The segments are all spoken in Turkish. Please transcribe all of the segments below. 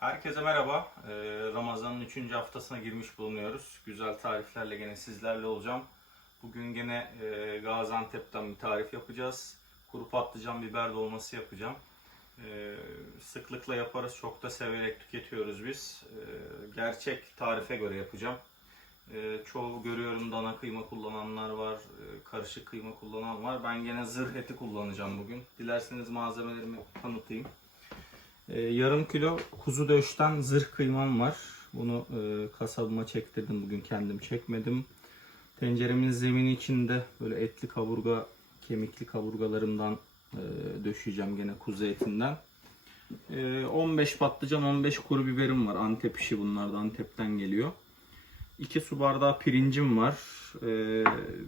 Herkese merhaba. Ee, Ramazan'ın 3. haftasına girmiş bulunuyoruz. Güzel tariflerle gene sizlerle olacağım. Bugün gene e, Gaziantep'ten bir tarif yapacağız. Kuru patlıcan biber dolması yapacağım. Ee, sıklıkla yaparız. Çok da severek tüketiyoruz biz. Ee, gerçek tarife göre yapacağım. Çoğu görüyorum dana kıyma kullananlar var, e, karışık kıyma kullanan var. Ben gene zırh eti kullanacağım bugün. Dilerseniz malzemelerimi tanıtayım. Ee, yarım kilo kuzu döşten zırh kıymam var. Bunu e, kasabıma çektirdim bugün kendim çekmedim. Tenceremin zemini içinde böyle etli kaburga, kemikli kaburgalarımdan e, döşeyeceğim gene kuzu etinden. E, 15 patlıcan, 15 kuru biberim var. Antep işi bunlar da Antep'ten geliyor. 2 su bardağı pirincim var. E,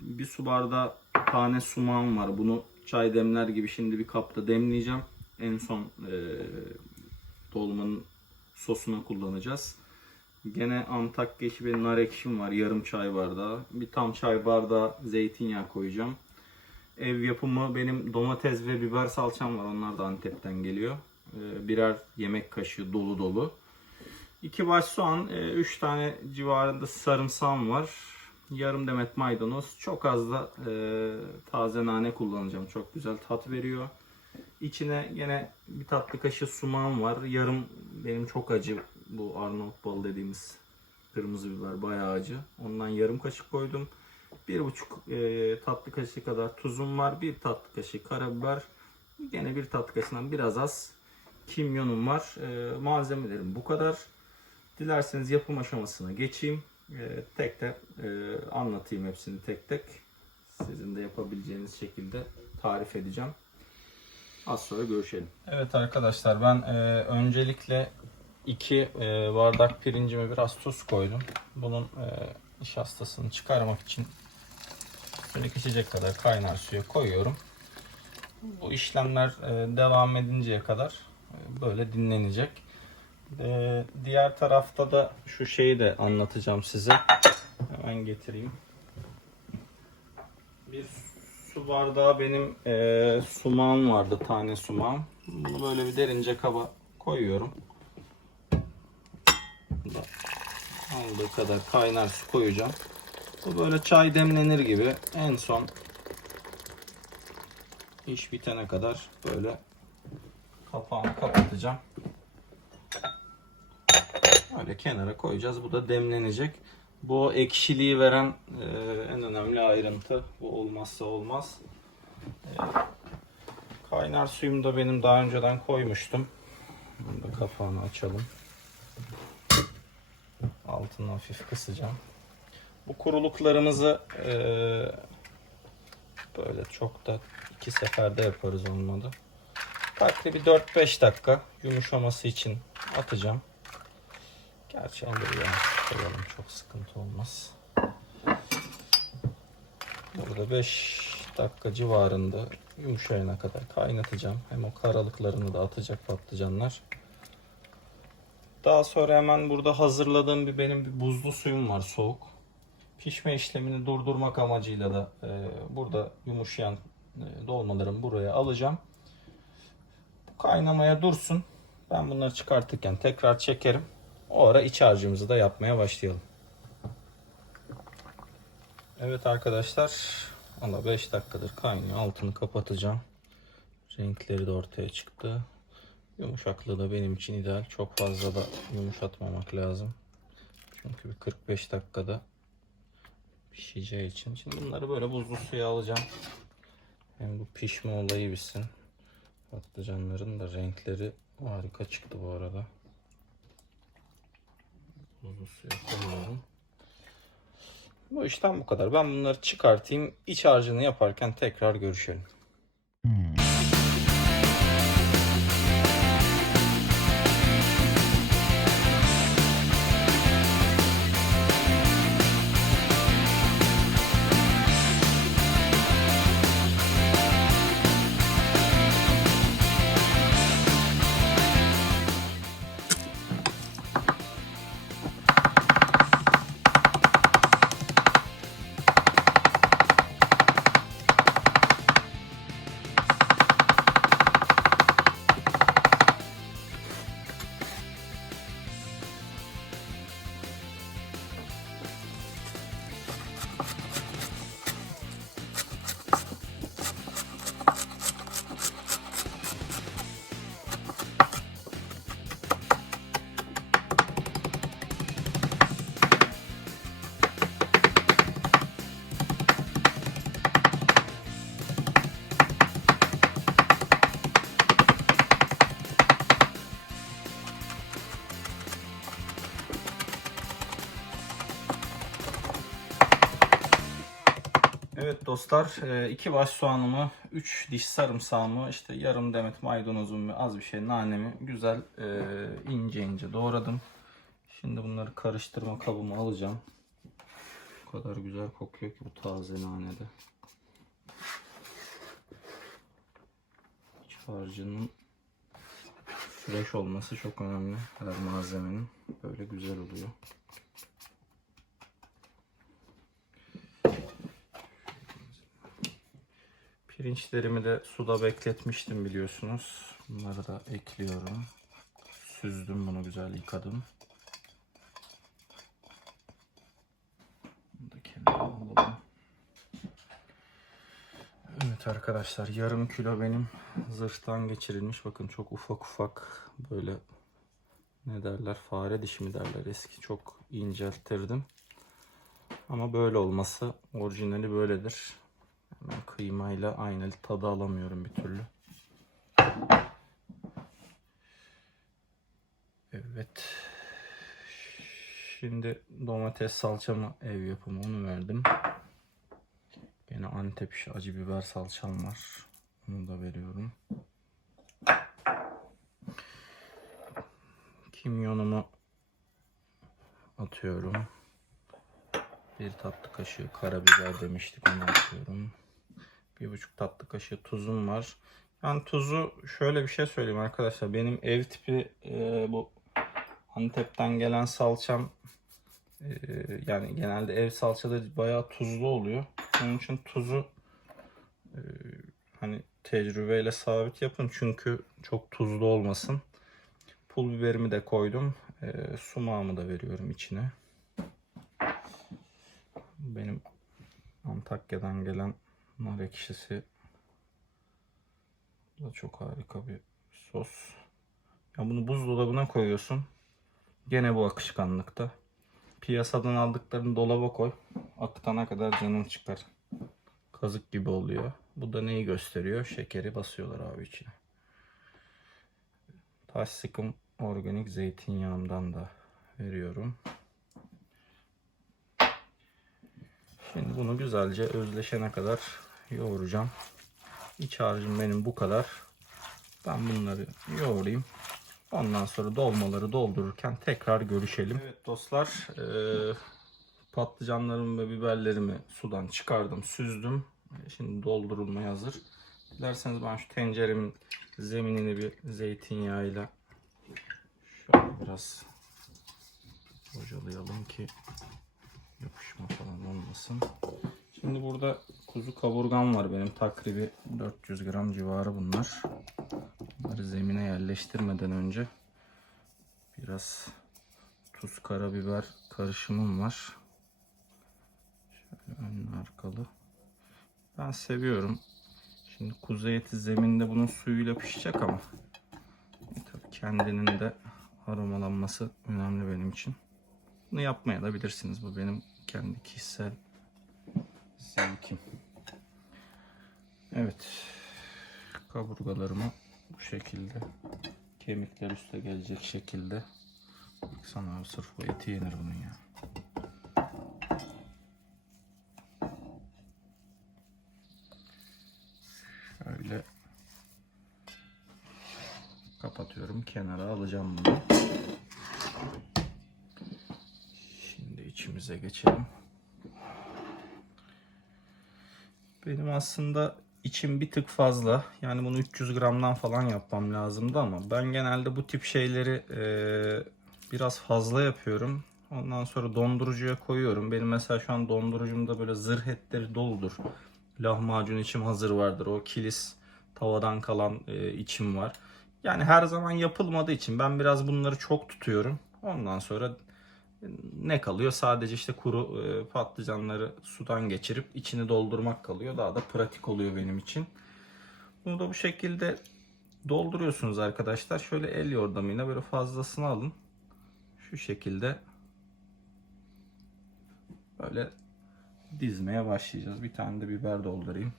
bir su bardağı tane sumağım var. Bunu çay demler gibi şimdi bir kapta demleyeceğim. En son e, dolmanın sosuna kullanacağız. Gene Antakya işi benim nar ekşim var. Yarım çay bardağı. Bir tam çay bardağı zeytinyağı koyacağım. Ev yapımı benim domates ve biber salçam var. Onlar da Antep'ten geliyor. E, birer yemek kaşığı dolu dolu. 2 baş soğan, 3 tane civarında sarımsağım var. Yarım demet maydanoz. Çok az da e, taze nane kullanacağım. Çok güzel tat veriyor. İçine yine bir tatlı kaşığı sumağım var. Yarım benim çok acı bu Arnavut balı dediğimiz kırmızı biber bayağı acı. Ondan yarım kaşık koydum. Bir buçuk e, tatlı kaşığı kadar tuzum var. Bir tatlı kaşığı karabiber. Yine bir tatlı kaşığından biraz az kimyonum var. E, malzemelerim bu kadar. Dilerseniz yapım aşamasına geçeyim. E, tek tek e, anlatayım hepsini tek tek. Sizin de yapabileceğiniz şekilde tarif edeceğim. Az sonra görüşelim. Evet arkadaşlar ben e, öncelikle 2 e, bardak pirincime biraz tuz koydum. Bunun e, nişastasını çıkarmak için böyle içecek kadar kaynar suya koyuyorum. Bu işlemler e, devam edinceye kadar e, böyle dinlenecek. E, diğer tarafta da şu şeyi de anlatacağım size. Hemen getireyim. Bir su bardağı benim e, sumağım vardı, tane sumağım. Bunu böyle bir derince kaba koyuyorum. Aldığı kadar kaynar su koyacağım. Bu böyle çay demlenir gibi en son iş bitene kadar böyle kapağını kapatacağım. Öyle kenara koyacağız. Bu da demlenecek. Bu ekşiliği veren e, en önemli ayrıntı. Bu olmazsa olmaz. E, kaynar suyumu da benim daha önceden koymuştum. Bunu da kapağını açalım. Altını hafif kısacağım. Bu kuruluklarımızı e, böyle çok da iki seferde yaparız olmadı. Farklı bir 4-5 dakika yumuşaması için atacağım. Gerçi ya. Koyalım çok sıkıntı olmaz. Burada 5 dakika civarında yumuşayana kadar kaynatacağım. Hem o karalıklarını da atacak patlıcanlar. Daha sonra hemen burada hazırladığım bir benim bir buzlu suyum var soğuk. Pişme işlemini durdurmak amacıyla da e, burada yumuşayan e, dolmalarımı buraya alacağım. Bu kaynamaya dursun. Ben bunları çıkartırken tekrar çekerim. O ara iç harcımızı da yapmaya başlayalım. Evet arkadaşlar. Valla 5 dakikadır kaynıyor. Altını kapatacağım. Renkleri de ortaya çıktı. Yumuşaklığı da benim için ideal. Çok fazla da yumuşatmamak lazım. Çünkü bir 45 dakikada pişeceği için. Şimdi bunları böyle buzlu suya alacağım. Hem bu pişme olayı bitsin. Patlıcanların da renkleri harika çıktı bu arada. Buzlu suya koyuyorum. Bu işten bu kadar. Ben bunları çıkartayım. İç harcını yaparken tekrar görüşelim. Dostlar, e, iki baş soğanımı, üç diş sarımsağımı, işte yarım demet maydanozumu az bir şey nanemi güzel e, ince ince doğradım. Şimdi bunları karıştırma kabıma alacağım. O kadar güzel kokuyor ki bu taze nanede. İç harcının fresh olması çok önemli. Her malzemenin böyle güzel oluyor. Pirinçlerimi de suda bekletmiştim biliyorsunuz. Bunları da ekliyorum. Süzdüm bunu güzel yıkadım. Bunu da kenara alalım. Evet arkadaşlar yarım kilo benim zırhtan geçirilmiş. Bakın çok ufak ufak böyle ne derler fare dişi mi derler eski çok incelttirdim. Ama böyle olması orijinali böyledir. Kıymayla aynı tadı alamıyorum bir türlü. Evet. Şimdi domates salçamı ev yapımı onu verdim. Yine Antep acı biber salçam var. Onu da veriyorum. Kimyonumu atıyorum. Bir tatlı kaşığı karabiber demiştik onu atıyorum. Bir buçuk tatlı kaşığı tuzum var. Yani tuzu şöyle bir şey söyleyeyim arkadaşlar. Benim ev tipi e, bu Antep'ten gelen salçam e, yani genelde ev salçaları bayağı tuzlu oluyor. Onun için tuzu e, hani tecrübeyle sabit yapın çünkü çok tuzlu olmasın. Pul biberimi de koydum. E, sumağımı da veriyorum içine. Benim Antakya'dan gelen nar ekşisi Bu da çok harika bir sos. Ya bunu buzdolabına koyuyorsun. Gene bu akışkanlıkta. Piyasadan aldıklarını dolaba koy. Akıtana kadar canın çıkar. Kazık gibi oluyor. Bu da neyi gösteriyor? Şekeri basıyorlar abi içine. Taş sıkım organik zeytinyağımdan da veriyorum. Şimdi bunu güzelce özleşene kadar yoğuracağım. İç harcım benim bu kadar. Ben bunları yoğurayım. Ondan sonra dolmaları doldururken tekrar görüşelim. Evet dostlar, e, patlıcanlarımı ve biberlerimi sudan çıkardım, süzdüm. Şimdi doldurulmaya hazır. Dilerseniz ben şu tenceremin zeminini bir zeytinyağıyla şöyle biraz bocalayalım ki yapışma falan olmasın. Şimdi burada kuzu kaburgam var benim takribi 400 gram civarı bunlar. Bunları zemine yerleştirmeden önce biraz tuz karabiber karışımım var. Şöyle ön arkalı. Ben seviyorum. Şimdi kuzu eti zeminde bunun suyuyla pişecek ama tabii kendinin de aromalanması önemli benim için. Bunu yapmaya da bilirsiniz. Bu benim kendi kişisel zevkim. Evet. Kaburgalarımı bu şekilde kemikler üste gelecek şekilde Baksana abi sırf bu eti yenir bunun ya. Şöyle kapatıyorum. Kenara alacağım bunu. Şimdi içimize geçelim. Benim aslında içim bir tık fazla. Yani bunu 300 gramdan falan yapmam lazımdı ama ben genelde bu tip şeyleri e, biraz fazla yapıyorum. Ondan sonra dondurucuya koyuyorum. Benim mesela şu an dondurucumda böyle zırh etleri doludur. Lahmacun içim hazır vardır. O kilis tavadan kalan e, içim var. Yani her zaman yapılmadığı için ben biraz bunları çok tutuyorum. Ondan sonra ne kalıyor? Sadece işte kuru e, patlıcanları sudan geçirip içini doldurmak kalıyor. Daha da pratik oluyor benim için. Bunu da bu şekilde dolduruyorsunuz arkadaşlar. Şöyle el yordamıyla böyle fazlasını alın. Şu şekilde böyle dizmeye başlayacağız. Bir tane de biber doldurayım.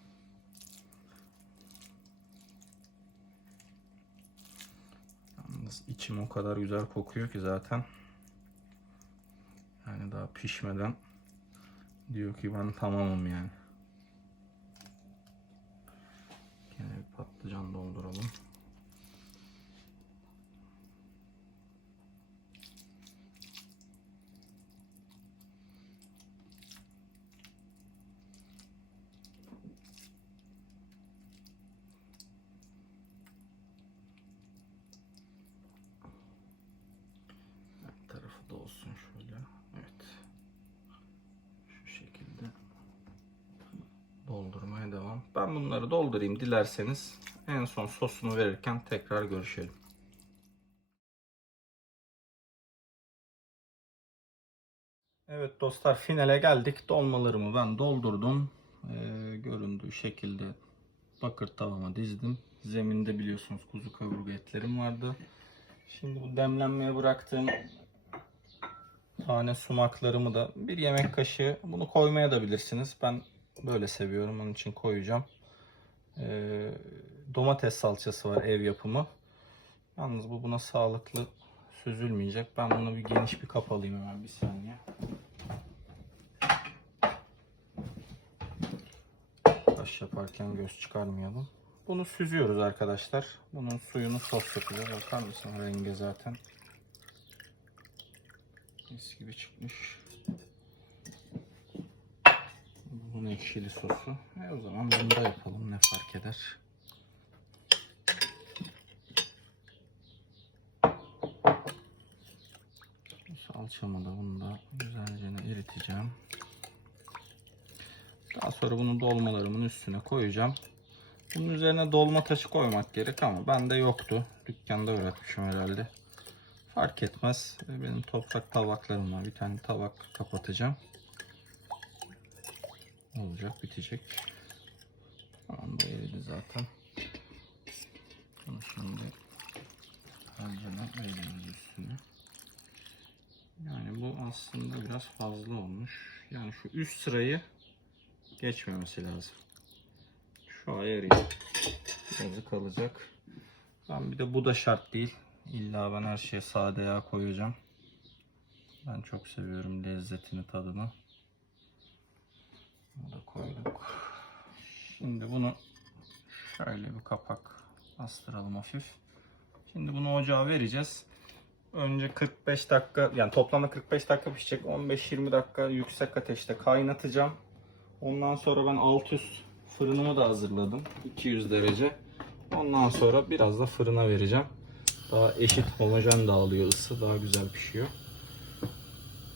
Yalnız içim o kadar güzel kokuyor ki zaten. Yani daha pişmeden diyor ki ben tamamım yani. Yine bir patlıcan dolduralım. Ben bunları doldurayım dilerseniz. En son sosunu verirken tekrar görüşelim. Evet dostlar finale geldik. Dolmalarımı ben doldurdum. Ee, göründüğü şekilde bakır tavama dizdim. Zeminde biliyorsunuz kuzu kaburga etlerim vardı. Şimdi bu demlenmeye bıraktığım tane sumaklarımı da bir yemek kaşığı bunu koymaya da bilirsiniz. Ben böyle seviyorum. Onun için koyacağım. Ee, domates salçası var ev yapımı. Yalnız bu buna sağlıklı süzülmeyecek. Ben bunu bir geniş bir kap alayım hemen bir saniye. Taş yaparken göz çıkarmayalım. Bunu süzüyoruz arkadaşlar. Bunun suyunu sos yapacağız. Bakar mısın renge zaten. Mis gibi çıkmış. Bunun ekşili sosu. E o zaman bunu da yapalım. Ne fark eder? Salçamı da bunu da güzelce eriteceğim. Daha sonra bunu dolmalarımın üstüne koyacağım. Bunun üzerine dolma taşı koymak gerek ama bende yoktu. Dükkanda bırakmışım herhalde. Fark etmez. Benim toprak tabaklarım var. Bir tane tabak kapatacağım. Olacak, bitecek. Tamam da eridi zaten. Bunu şimdi harcına veriyoruz üstüne. Yani bu aslında biraz fazla olmuş. Yani şu üst sırayı geçmemesi lazım. Şu eriyor. Birazı kalacak. Ben bir de bu da şart değil. İlla ben her şeye sade yağ koyacağım. Ben çok seviyorum lezzetini, tadını. Bunu koyduk. Şimdi bunu şöyle bir kapak bastıralım hafif. Şimdi bunu ocağa vereceğiz. Önce 45 dakika yani toplamda 45 dakika pişecek. 15-20 dakika yüksek ateşte kaynatacağım. Ondan sonra ben alt üst fırınımı da hazırladım. 200 derece. Ondan sonra biraz da fırına vereceğim. Daha eşit homojen dağılıyor ısı. Daha güzel pişiyor.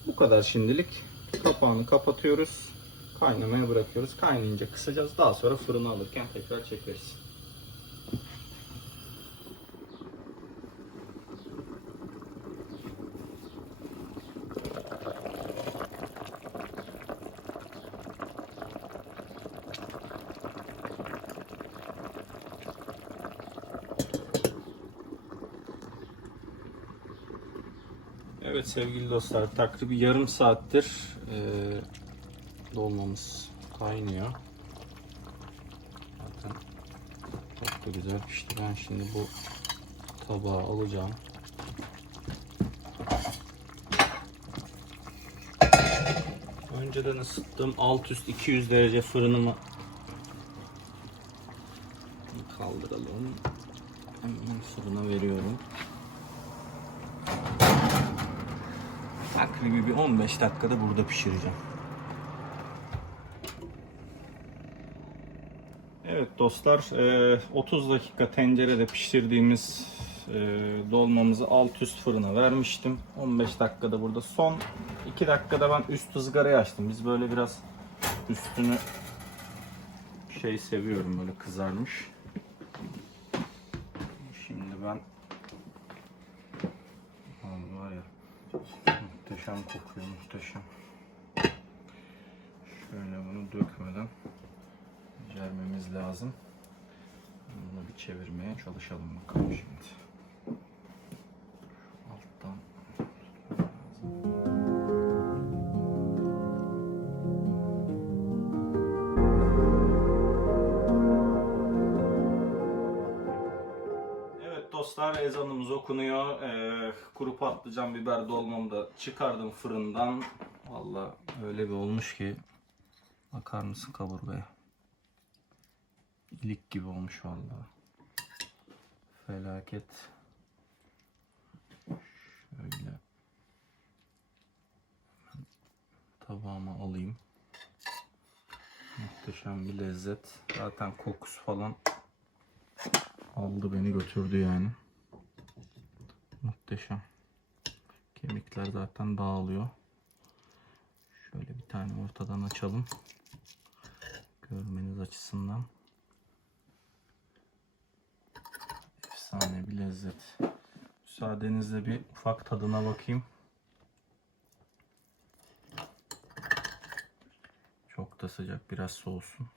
Bu kadar şimdilik. Kapağını kapatıyoruz. Kaynamaya bırakıyoruz. Kaynayınca kısacağız. Daha sonra fırına alırken tekrar çekeriz. Evet sevgili dostlar takribi yarım saattir dolmamız kaynıyor. Zaten çok da güzel pişti. Ben şimdi bu tabağa alacağım. Önceden ısıttığım alt üst 200 derece fırınımı kaldıralım. Hemen fırına veriyorum. Takribi bir 15 dakikada burada pişireceğim. Evet dostlar e, 30 dakika tencerede pişirdiğimiz e, dolmamızı alt üst fırına vermiştim. 15 dakikada burada. Son 2 dakikada ben üst ızgarayı açtım. Biz böyle biraz üstünü şey seviyorum böyle kızarmış. Şimdi ben Vallahi var ya muhteşem kokuyor muhteşem. Şöyle bunu dökmeden germemiz lazım. Bunu bir çevirmeye çalışalım bakalım şimdi. Dostlar ezanımız okunuyor. Ee, kuru patlıcan biber dolmamı da çıkardım fırından. Vallahi öyle bir olmuş ki bakar mısın kaburgaya. İlik gibi olmuş vallahi. Felaket. Şöyle tabağıma alayım. Muhteşem bir lezzet. Zaten kokusu falan aldı beni götürdü yani. Muhteşem. Kemikler zaten dağılıyor. Şöyle bir tane ortadan açalım. Görmeniz açısından. Efsane bir lezzet. Müsaadenizle bir ufak tadına bakayım. Çok da sıcak biraz soğusun.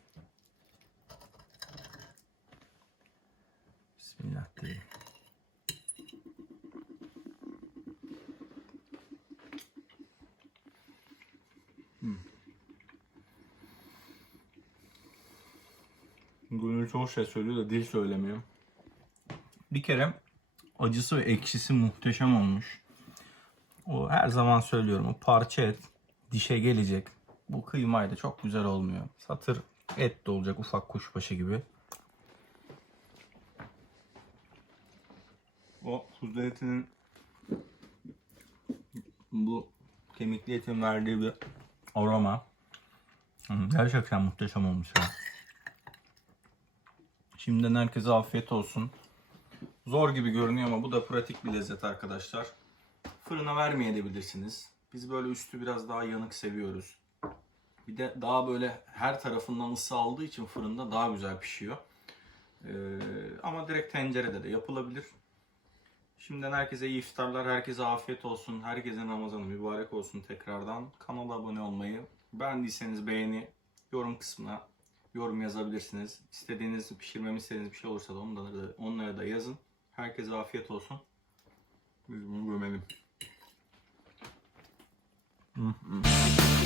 Bismillah diyelim. Gönül çok şey söylüyor da dil söylemiyor. Bir kere acısı ve ekşisi muhteşem olmuş. O her zaman söylüyorum o parça et dişe gelecek. Bu kıymayla çok güzel olmuyor. Satır et de olacak ufak kuşbaşı gibi. O kuzu etinin bu kemikli etin verdiği bir aroma. Gerçekten muhteşem olmuş ya. Şimdiden herkese afiyet olsun. Zor gibi görünüyor ama bu da pratik bir lezzet arkadaşlar. Fırına vermeyebilirsiniz. Biz böyle üstü biraz daha yanık seviyoruz. Bir de daha böyle her tarafından ısı aldığı için fırında daha güzel pişiyor. Ee, ama direkt tencerede de yapılabilir. Şimdiden herkese iyi iftarlar, herkese afiyet olsun, herkesin Ramazanı mübarek olsun tekrardan. Kanala abone olmayı, beğendiyseniz beğeni, yorum kısmına yorum yazabilirsiniz. İstediğiniz, pişirmemi istediğiniz bir şey olursa da onları da, onlara da yazın. Herkese afiyet olsun. Biz bunu gömelim. Mm-hmm.